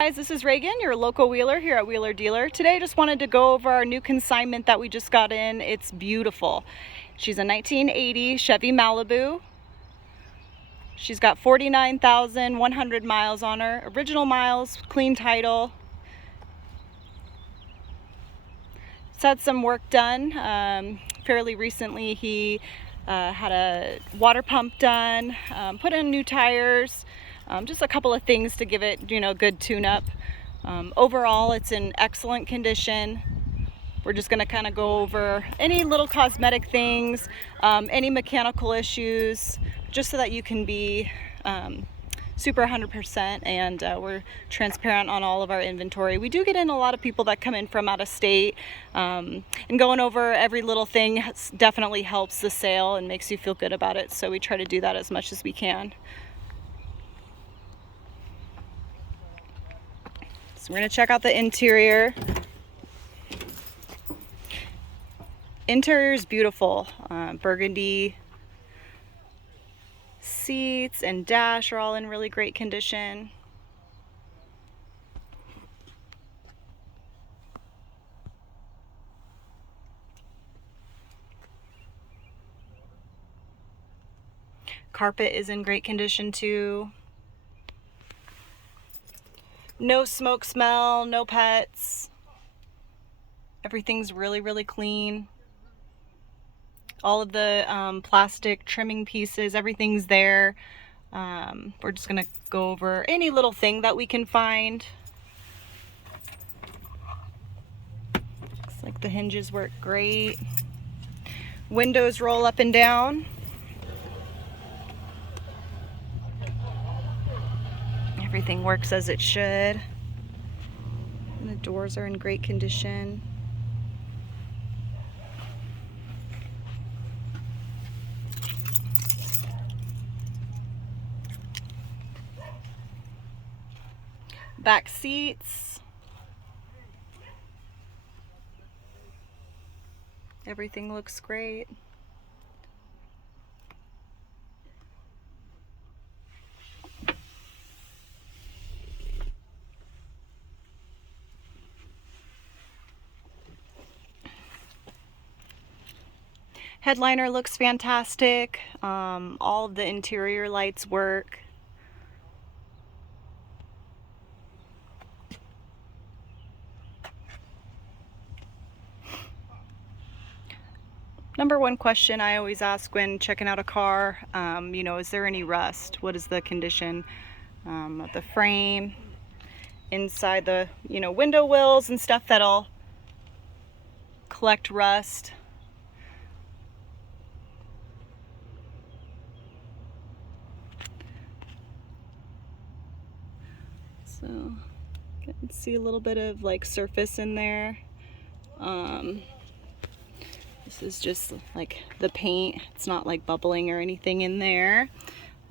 Guys, this is Reagan, your local wheeler here at Wheeler Dealer. Today I just wanted to go over our new consignment that we just got in. It's beautiful. She's a 1980 Chevy Malibu. She's got 49,100 miles on her. Original miles, clean title. It's had some work done. Fairly recently he had a water pump done, put in new tires. Just a couple of things to give it, good tune-up. Overall, it's in excellent condition. We're just going to kind of go over any little cosmetic things, any mechanical issues, just so that you can be super 100%, and we're transparent on all of our inventory. We do get in a lot of people that come in from out of state, and going over every little thing definitely helps the sale and makes you feel good about it, so we try to do that as much as we can. So we're going to check out the interior. Interior is beautiful. Burgundy seats and dash are all in really great condition. Carpet is in great condition too. No smoke smell, no pets. Everything's really clean. All of the plastic trimming pieces, everything's there. We're just gonna go over any little thing that we can find. Looks like the hinges work great. Windows roll up and down. Everything works as it should. And the doors are in great condition. Back seats. Everything looks great. Headliner looks fantastic. All of the interior lights work. Number one question I always ask when checking out a car, is there any rust? What is the condition of the frame, inside the, window wells and stuff that'll collect rust. So you can see a little bit of like surface in there. This is just like the paint. It's not like bubbling or anything in there.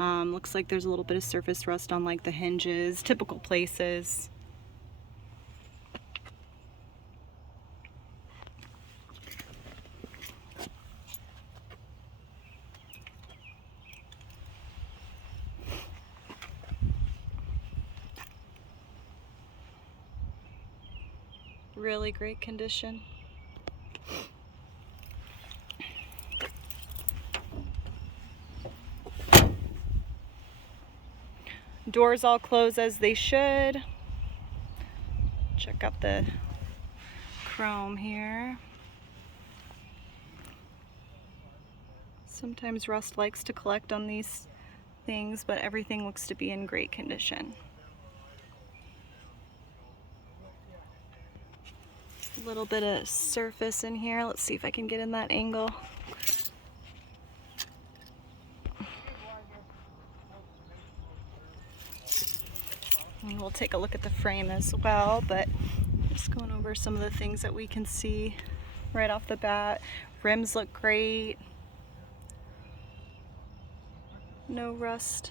Looks like there's a little bit of surface rust on like the hinges, typical places. Really great condition. Doors all close as they should. Check out the chrome here. Sometimes rust likes to collect on these things, but everything looks to be in great condition. A little bit of surface in here. Let's see if I can get in that angle. And we'll take a look at the frame as well, but just going over some of the things that we can see right off the bat. Rims look great. No rust.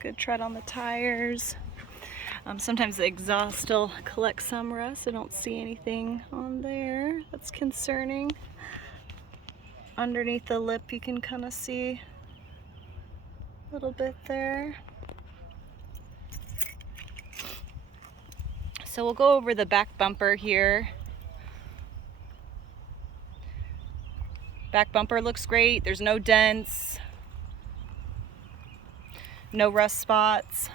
Good tread on the tires. Sometimes the exhaust will collect some rust. I don't see anything on there that's concerning. Underneath the lip you can kind of see a little bit there. So we'll go over the back bumper here. Back bumper looks great. There's no dents, no rust spots.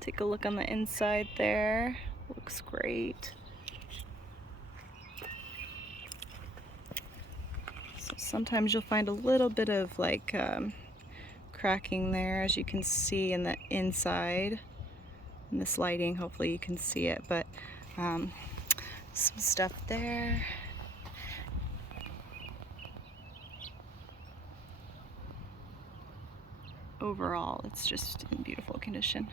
Take a look on the inside there. Looks great. So sometimes you'll find a little bit of like cracking there, as you can see in the inside. In this lighting, hopefully you can see it, but some stuff there. Overall, it's just in beautiful condition.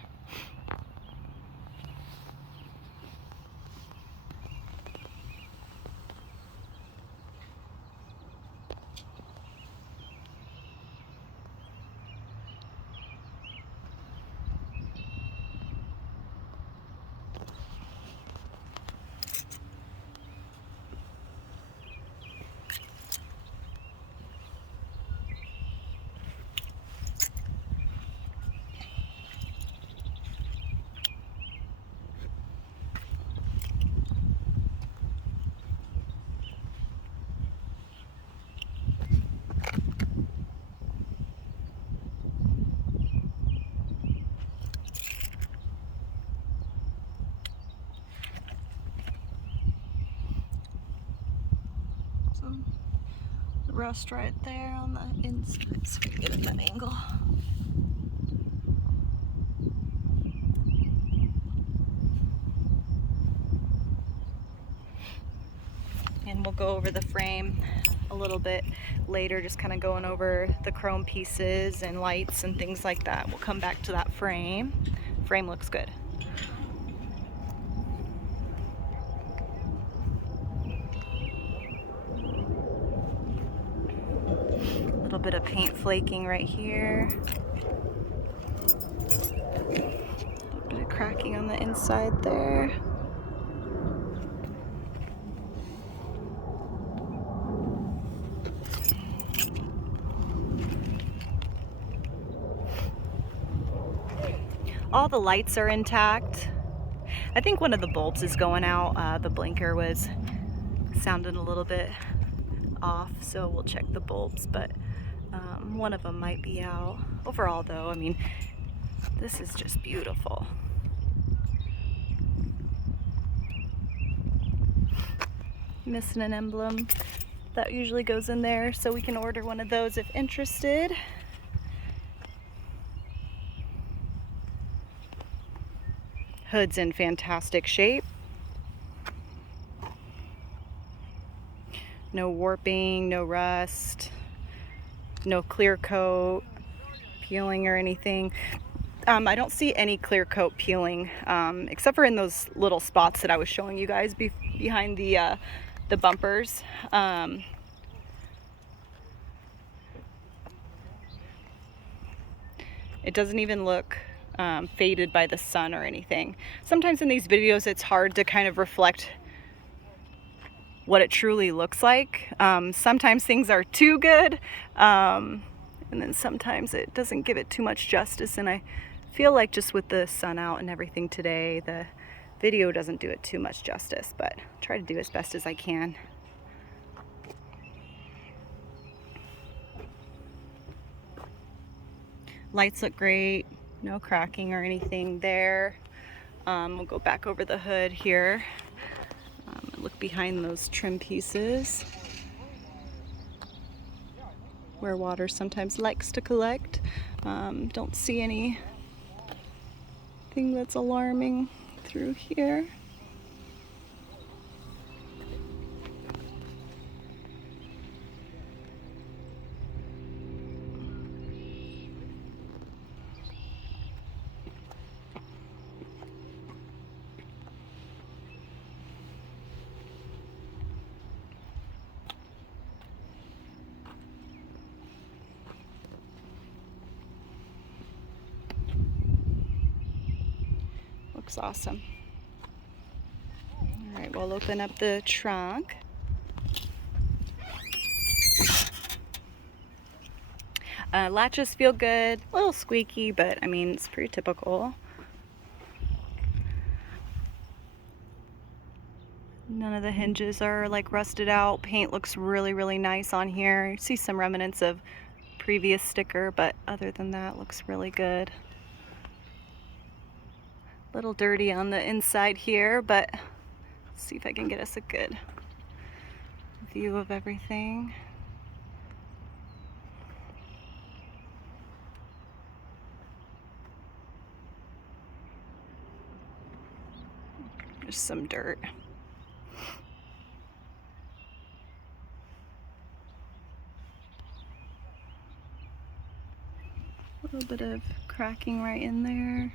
Rust right there on the inside, so we can get at that angle. And we'll go over the frame a little bit later, just kind of going over the chrome pieces and lights and things like that. We'll come back to that frame. Frame looks good. A little bit of paint flaking right here. A little bit of cracking on the inside there. All the lights are intact. I think one of the bulbs is going out. The blinker was sounding a little bit off, so we'll check the bulbs, but one of them might be out. Overall though, I mean, this is just beautiful. Missing an emblem. That usually goes in there, so we can order one of those if interested. Hood's in fantastic shape. No warping, no rust, no clear coat peeling or anything. I don't see any clear coat peeling, except for in those little spots that I was showing you guys behind the bumpers. It doesn't even look faded by the sun or anything. Sometimes in these videos it's hard to kind of reflect what it truly looks like. Sometimes things are too good, and then sometimes it doesn't give it too much justice, and I feel like just with the sun out and everything today, the video doesn't do it too much justice, but I'll try to do as best as I can. Lights look great, no cracking or anything there. We'll go back over the hood here. Look behind those trim pieces where water sometimes likes to collect. Don't see anything that's alarming through here. Looks awesome. All right, we'll open up the trunk. Latches feel good, a little squeaky, but I mean, it's pretty typical. None of the hinges are like rusted out. Paint looks really, really nice on here. You see some remnants of previous sticker, but other than that, looks really good. A little dirty on the inside here, but let's see if I can get us a good view of everything. There's some dirt. A little bit of cracking right in there.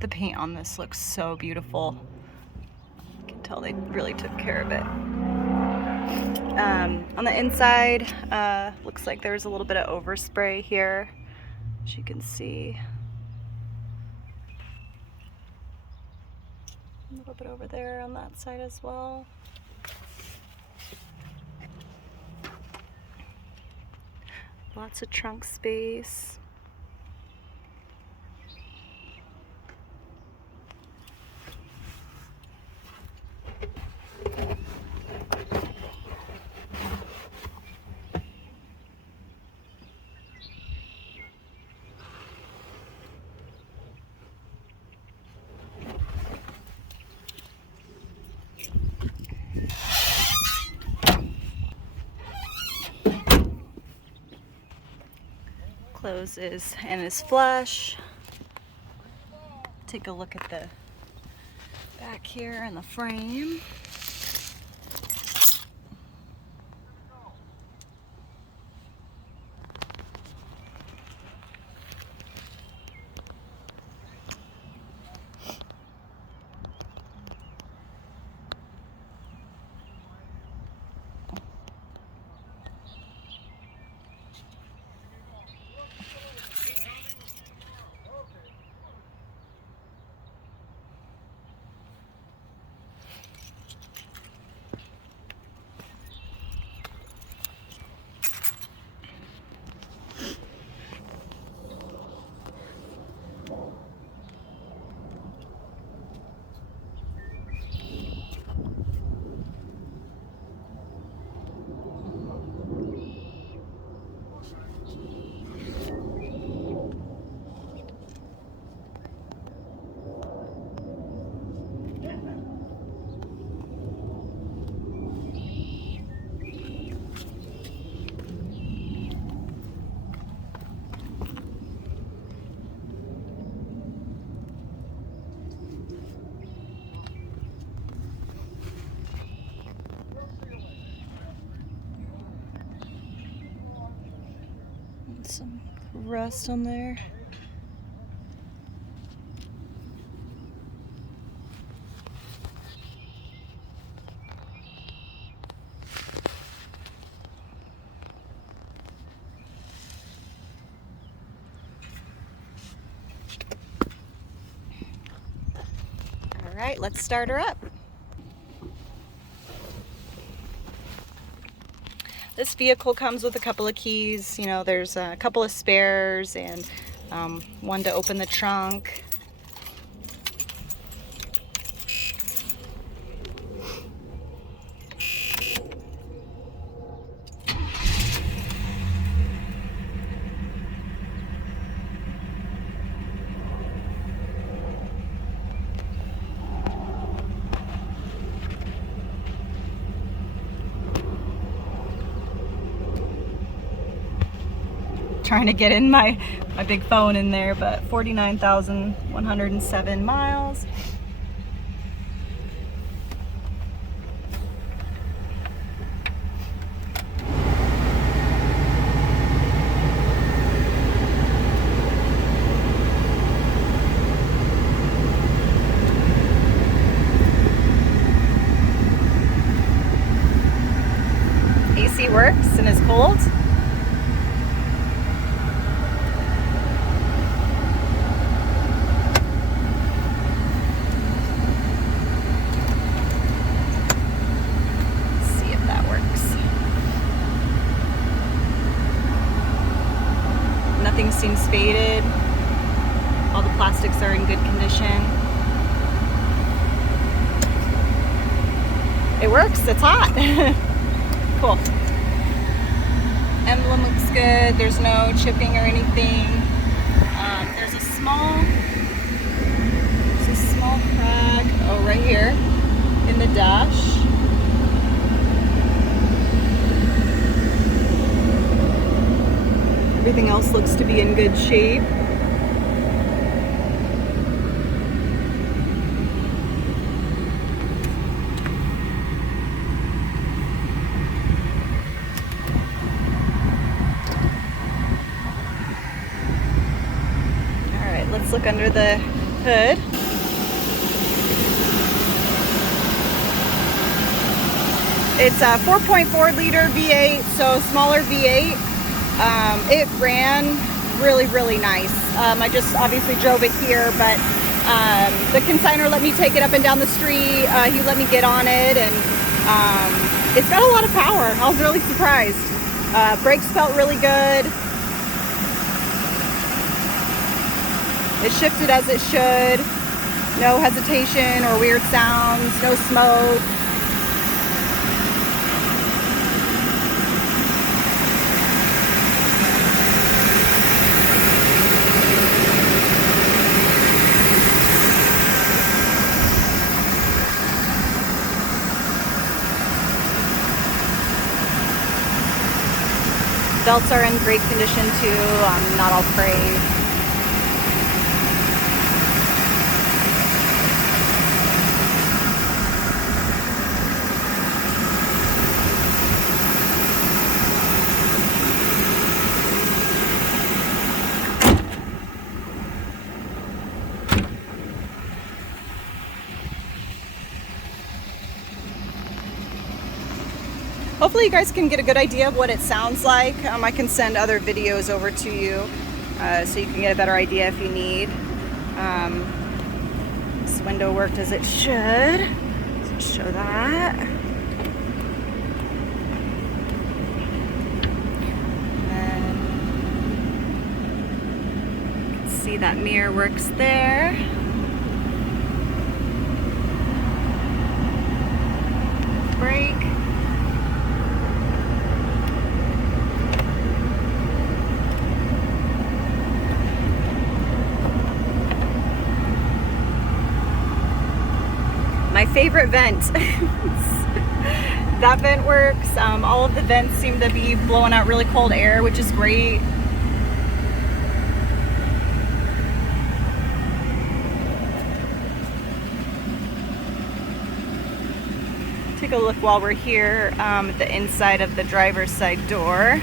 The paint on this looks so beautiful. You can tell they really took care of it. On the inside, looks like there's a little bit of overspray here, as you can see. A little bit over there on that side as well. Lots of trunk space. Closes and is flush. Take a look at the back here in the frame. Some rust on there. All right, let's start her up. This vehicle comes with a couple of keys. You know, there's a couple of spares and one to open the trunk. Trying to get in my big phone in there, but 49,107 miles. AC works and is cold. Nothing seems faded. All the plastics are in good condition. It works, it's hot. Cool. Emblem looks good. There's no chipping or anything. There's a small crack, oh, right here in the dash. Everything else looks to be in good shape. All right, let's look under the hood. It's a 4.4 liter V8, so smaller V8. It ran really nice. I just obviously drove it here, but the consignor let me take it up and down the street. He let me get on it, and it's got a lot of power. I was really surprised. Brakes felt really good. It shifted as it should. No hesitation or weird sounds, no smoke. Belts are in great condition too, not all frayed. Hopefully you guys can get a good idea of what it sounds like. I can send other videos over to you so you can get a better idea if you need. This window worked as it should. Let's show that. And you can see that mirror works there. Brake. My favorite vent. That vent works. All of the vents seem to be blowing out really cold air, which is great. Take a look while we're here at the inside of the driver's side door.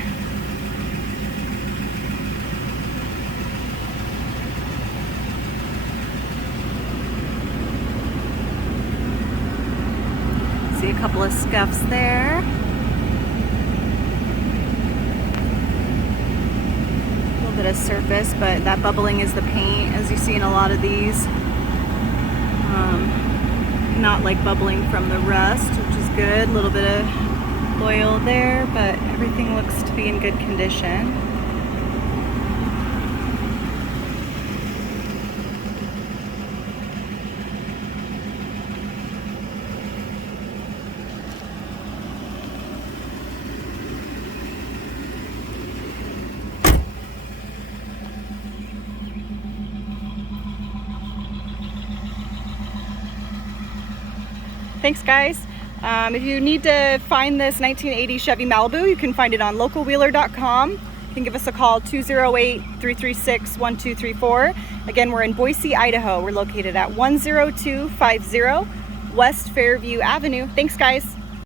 See a couple of scuffs there. A little bit of surface, but that bubbling is the paint, as you see in a lot of these. Not like bubbling from the rust, which is good. A little bit of oil there, but everything looks to be in good condition. Thanks guys. If you need to find this 1980 Chevy Malibu, you can find it on localwheeler.com. You can give us a call 208-336-1234. Again, we're in Boise, Idaho. We're located at 10250 West Fairview Avenue. Thanks guys.